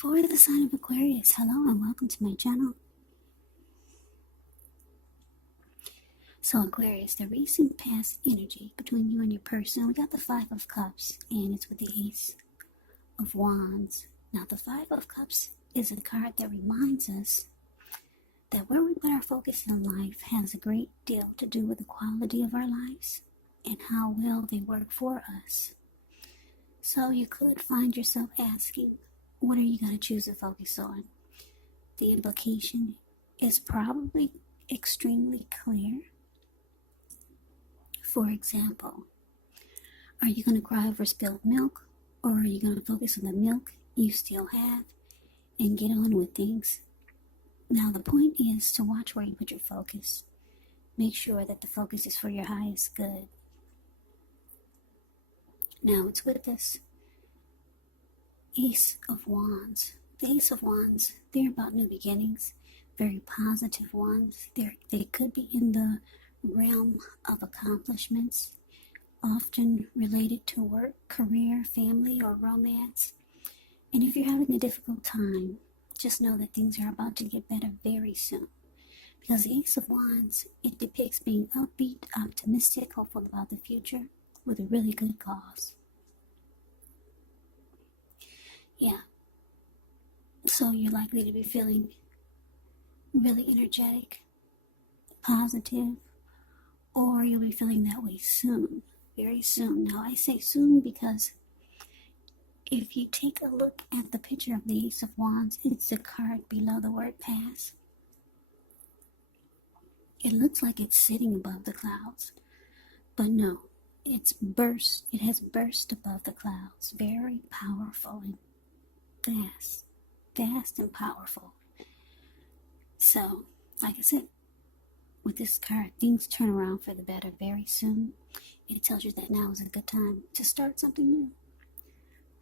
For the sign of Aquarius, hello and welcome to my channel. So Aquarius, the recent past energy between you and your person, we got the Five of Cups and it's with the Ace of Wands. Now the Five of Cups is a card that reminds us that where we put our focus in life has a great deal to do with the quality of our lives and how well they work for us. So you could find yourself asking, what are you going to choose to focus on? The implication is probably extremely clear. For example, are you going to cry over spilled milk, or are you going to focus on the milk you still have and get on with things? Now the point is to watch where you put your focus. Make sure that the focus is for your highest good. Now it's with this Ace of Wands. The Ace of Wands, they're about new beginnings, very positive ones. They could be in the realm of accomplishments, often related to work, career, family, or romance. And if you're having a difficult time, just know that things are about to get better very soon. Because the Ace of Wands, it depicts being upbeat, optimistic, hopeful about the future, with a really good cause. Yeah. So you're likely to be feeling really energetic, positive, or you'll be feeling that way soon, very soon. Now I say soon because if you take a look at the picture of the Ace of Wands, it's the card below the word pass. It looks like it's sitting above the clouds, but no, it has burst above the clouds, very powerful and fast and powerful. So, like I said, with this card, things turn around for the better very soon. It tells you that now is a good time to start something new.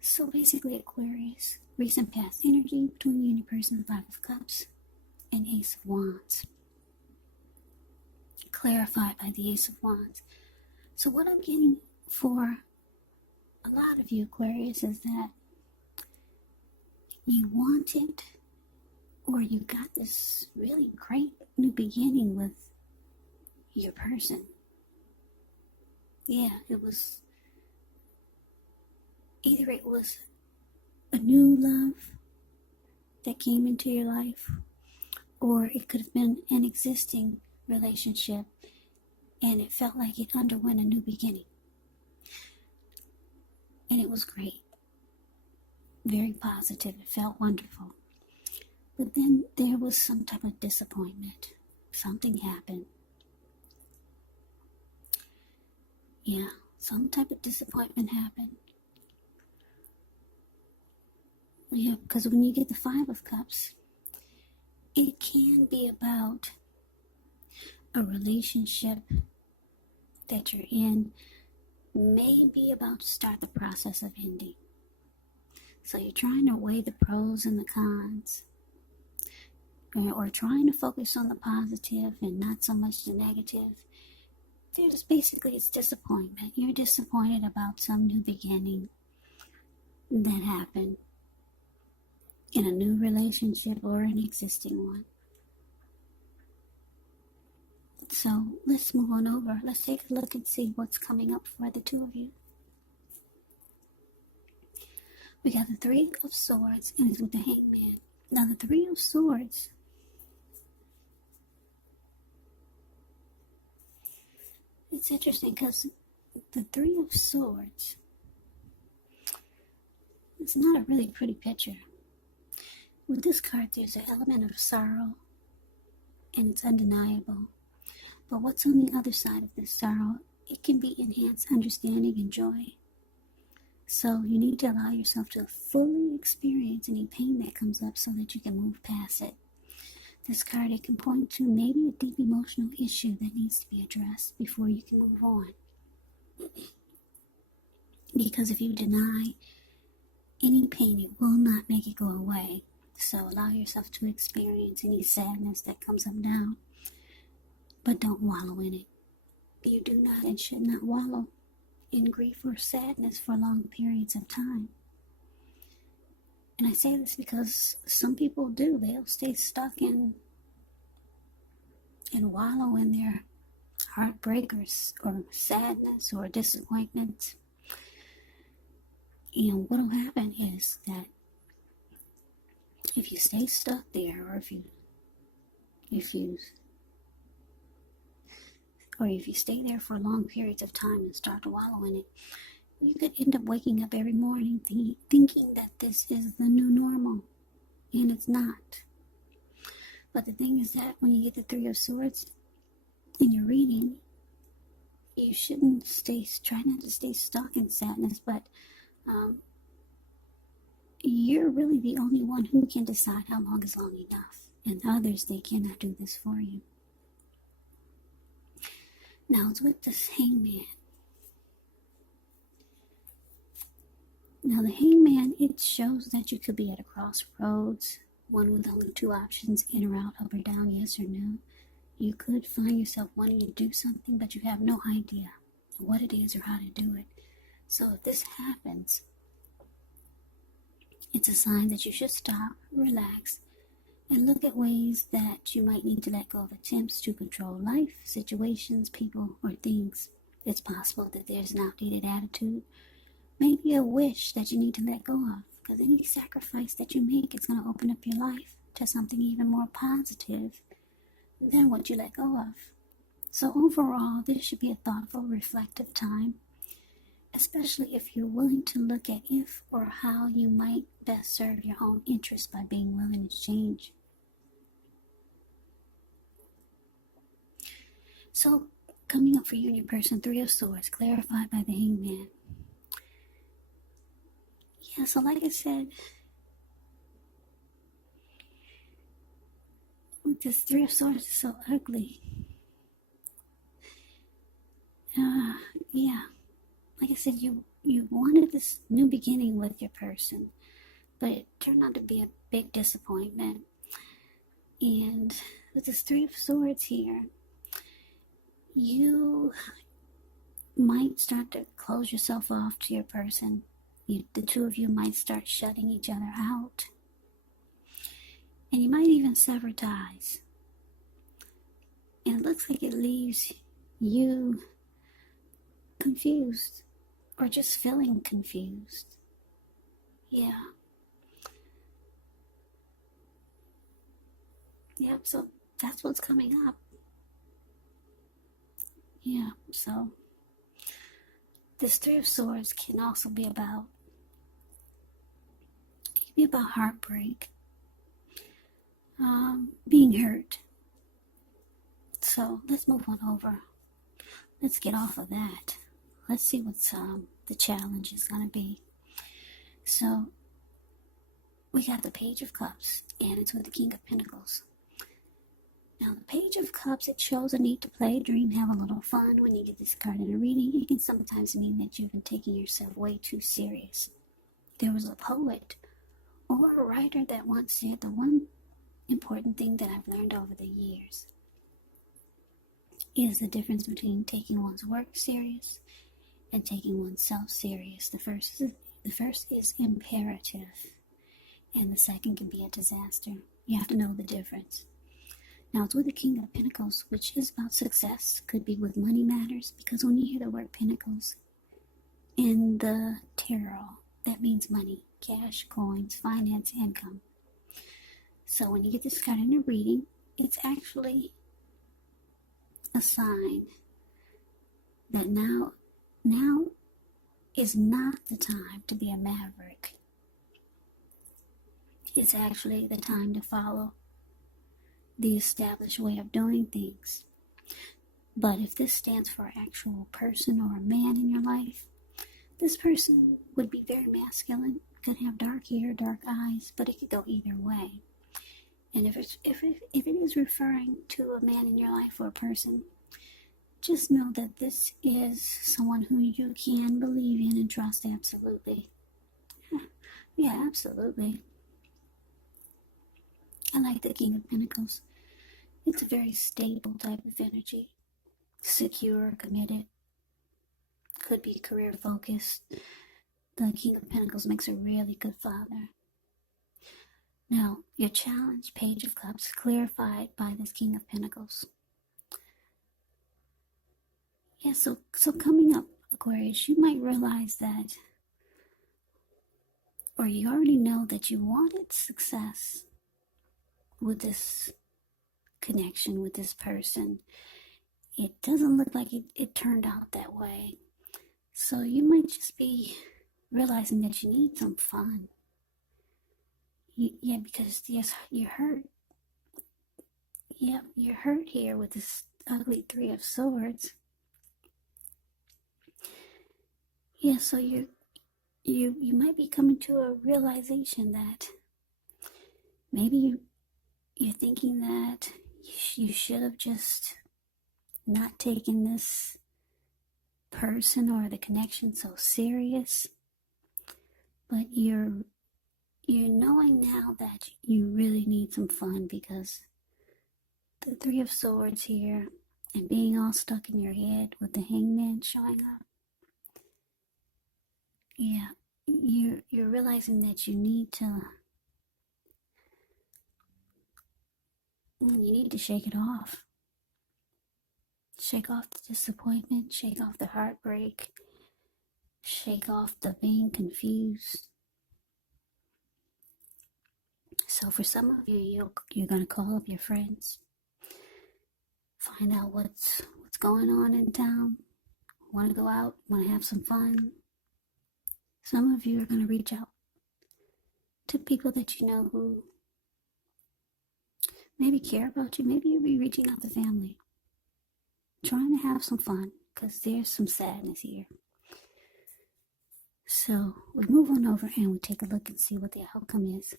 So basically, Aquarius, recent past energy between you and your person, Five of Cups and Ace of Wands. Clarified by the Ace of Wands. So what I'm getting for a lot of you, Aquarius, is that you wanted, or you got this really great new beginning with your person. Yeah, it was either it was a new love that came into your life, or it could have been an existing relationship and it felt like it underwent a new beginning. And it was great. Very positive. It felt wonderful. But then there was some type of disappointment. Something happened. Yeah, some type of disappointment happened. Yeah, because when you get the Five of Cups, it can be about a relationship that you're in, may be about to start the process of ending. So you're trying to weigh the pros and the cons, or trying to focus on the positive and not so much the negative. There's basically, it's disappointment. You're disappointed about some new beginning that happened in a new relationship or an existing one. So let's move on over. Let's take a look and see what's coming up for the two of you. We got the Three of Swords and it's with the Hangman. Now the Three of Swords, it's interesting because the Three of Swords, it's not a really pretty picture. With this card, there's an element of sorrow, and it's undeniable. But what's on the other side of this sorrow? It can be enhanced understanding and joy. So you need to allow yourself to fully experience any pain that comes up so that you can move past it. This card, it can point to maybe a deep emotional issue that needs to be addressed before you can move on. Because if you deny any pain, it will not make it go away. So allow yourself to experience any sadness that comes up now, but don't wallow in it. You do not and should not wallow in grief or sadness for long periods of time. And I say this because some people do. They'll stay stuck and wallow in their heartbreak or sadness or disappointment. And what'll happen is that if you stay stuck there, or if you stay there for long periods of time and start to wallow in it, you could end up waking up every morning thinking that this is the new normal, and it's not. But the thing is that when you get the Three of Swords in your reading, you shouldn't try not to stay stuck in sadness, but you're really the only one who can decide how long is long enough, and others, they cannot do this for you. Now it's with this Hangman. Now the Hangman, it shows that you could be at a crossroads, one with only two options, in or out, up or down, yes or no. You could find yourself wanting to do something, but you have no idea what it is or how to do it. So if this happens, it's a sign that you should stop, relax, and look at ways that you might need to let go of attempts to control life, situations, people, or things. It's possible that there's an outdated attitude, maybe a wish that you need to let go of, because any sacrifice that you make is going to open up your life to something even more positive than what you let go of. So overall, this should be a thoughtful, reflective time, especially if you're willing to look at if or how you might best serve your own interests by being willing to change. So, coming up for you and your person, Three of Swords, clarified by the Hangman. Yeah, so like I said, with this Three of Swords is so ugly. Yeah, like I said, you wanted this new beginning with your person, but it turned out to be a big disappointment. And with this Three of Swords here, you might start to close yourself off to your person. The two of you might start shutting each other out. And you might even sever ties. And it looks like it leaves you confused, or just feeling confused. Yeah. Yep, so that's what's coming up. Yeah, so this Three of Swords can also be about heartbreak, being hurt. So let's move on over. Let's get off of that. Let's see what's the challenge is going to be. So we got the Page of Cups, and it's with the King of Pentacles. Now, the Page of Cups, it shows a need to play, dream, have a little fun. When you get this card in a reading, it can sometimes mean that you've been taking yourself way too serious. There was a poet or a writer that once said, the one important thing that I've learned over the years is the difference between taking one's work serious and taking oneself serious. The first is imperative, and the second can be a disaster. You have to know the difference. Now, it's with the King of Pentacles, which is about success. Could be with money matters, because when you hear the word Pentacles in the tarot, that means money, cash, coins, finance, income. So when you get this card in a reading, it's actually a sign that now is not the time to be a maverick. It's actually the time to follow the established way of doing things. But if this stands for an actual person or a man in your life, this person would be very masculine, could have dark hair, dark eyes, but it could go either way. And if it is referring to a man in your life or a person, just know that this is someone who you can believe in and trust absolutely. Yeah, absolutely. I like the King of Pentacles. It's a very stable type of energy. Secure, committed. Could be career focused. The King of Pentacles makes a really good father. Now, your challenge, Page of Cups, clarified by this King of Pentacles. Yeah, so coming up, Aquarius, you might realize that, or you already know that you wanted success with this connection with this person. It doesn't look like it turned out that way. So you might just be realizing that you need some fun. Yeah, because yes, you're hurt. Yeah, you're hurt here with this ugly Three of Swords. Yeah, so you might be coming to a realization that maybe you're thinking that you should have just not taken this person or the connection so serious, but you're knowing now that you really need some fun, because the Three of Swords here and being all stuck in your head with the Hangman showing up. Yeah, you're realizing that you need to shake it off. Shake off the disappointment, shake off the heartbreak, shake off the being confused. So for some of you, you're going to call up your friends, find out what's going on in town, want to go out, want to have some fun. Some of you are going to reach out to people that you know who maybe care about you. Maybe you'll be reaching out to family, trying to have some fun, because there's some sadness here. So we move on over and we take a look and see what the outcome is.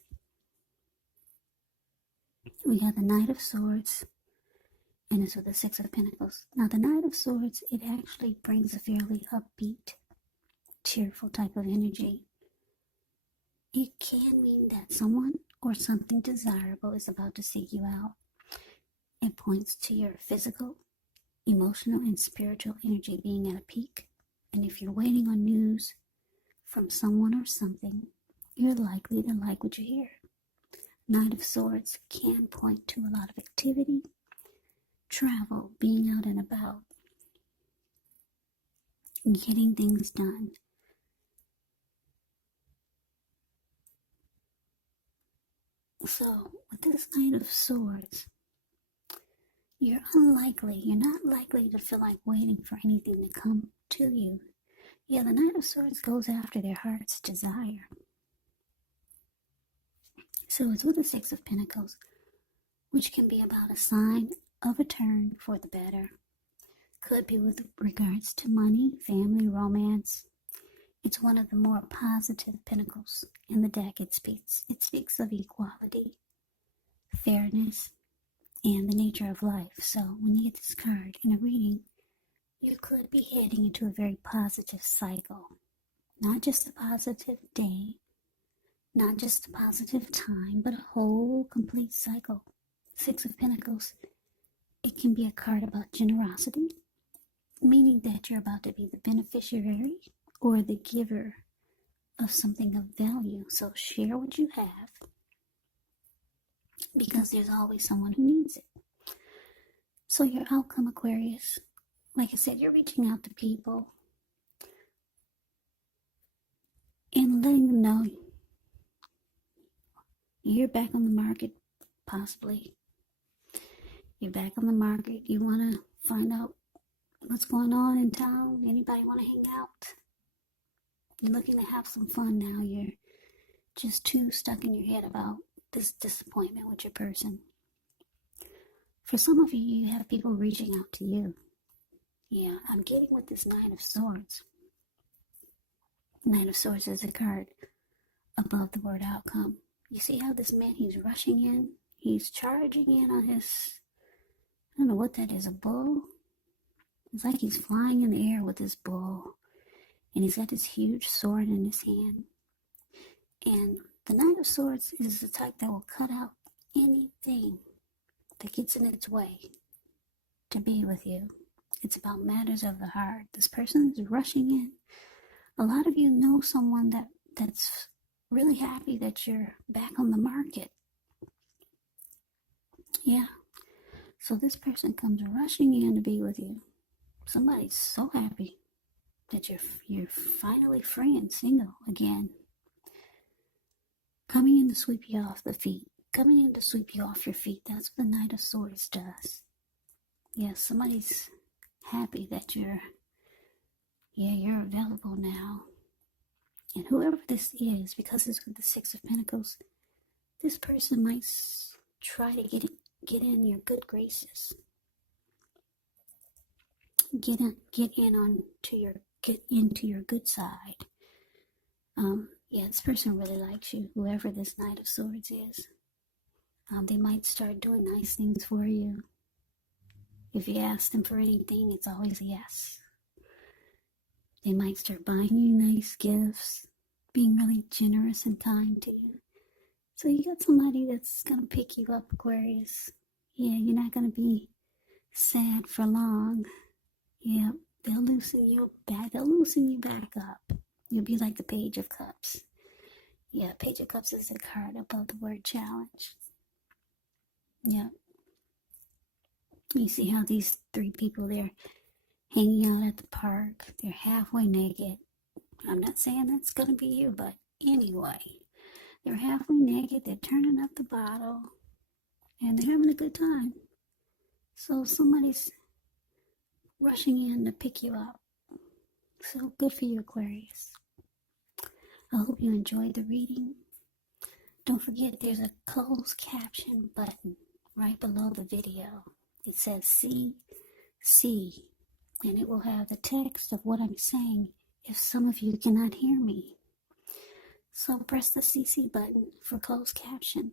We got the Knight of Swords, and it's with the Six of Pentacles. Now the Knight of Swords, it actually brings a fairly upbeat, cheerful type of energy. It can mean that someone or something desirable is about to seek you out. It points to your physical, emotional, and spiritual energy being at a peak. And if you're waiting on news from someone or something, you're likely to like what you hear. Knight of Swords can point to a lot of activity, travel, being out and about, getting things done. So with this Knight of Swords, you're not likely to feel like waiting for anything to come to you. Yeah, the Knight of Swords goes after their heart's desire. So it's with the Six of Pentacles, which can be about a sign of a turn for the better. Could be with regards to money, family, romance. It's one of the more positive pentacles in the deck. It speaks of equality, fairness, and the nature of life. So when you get this card in a reading, you could be heading into a very positive cycle. Not just a positive day, not just a positive time, but a whole complete cycle. Six of Pentacles, it can be a card about generosity, meaning that you're about to be the beneficiary or the giver of something of value. So share what you have, because there's always someone who needs it. So your outcome, Aquarius, like I said, you're reaching out to people and letting them know you're back on the market, possibly. You're back on the market. You want to find out what's going on in town. Anybody want to hang out? You're looking to have some fun now. You're just too stuck in your head about this disappointment with your person. For some of you, you have people reaching out to you. Yeah, I'm getting with this Nine of Swords. Nine of Swords is a card above the word outcome. You see how this man, he's rushing in? He's charging in on his, I don't know what that is, a bull? It's like he's flying in the air with this bull. And he's got this huge sword in his hand. And the Knight of Swords is the type that will cut out anything that gets in its way to be with you. It's about matters of the heart. This person is rushing in. A lot of you know someone that's really happy that you're back on the market. Yeah. So this person comes rushing in to be with you. Somebody's so happy that you're finally free and single again. Coming in to sweep you off the feet. Coming in to sweep you off your feet. That's what the Knight of Swords does. Yeah, somebody's happy that you're available now. And whoever this is, because it's with the Six of Pentacles, this person might try to get in your good graces. Get into your good side. Yeah, this person really likes you, whoever this Knight of Swords is. They might start doing nice things for you. If you ask them for anything, it's always a yes. They might start buying you nice gifts, being really generous and kind to you. So you got somebody that's going to pick you up, Aquarius. Yeah, you're not going to be sad for long. Yeah, they'll loosen you back up. You'll be like the Page of Cups. Yeah, Page of Cups is a card above the word challenge. Yeah. You see how these three people, they're hanging out at the park. They're halfway naked. I'm not saying that's going to be you, but anyway. They're halfway naked. They're turning up the bottle. And they're having a good time. So somebody's rushing in to pick you up. So good for you, Aquarius. I hope you enjoyed the reading. Don't forget there's a closed caption button right below the video. It says CC, and it will have the text of what I'm saying if some of you cannot hear me. So press the CC button for closed caption.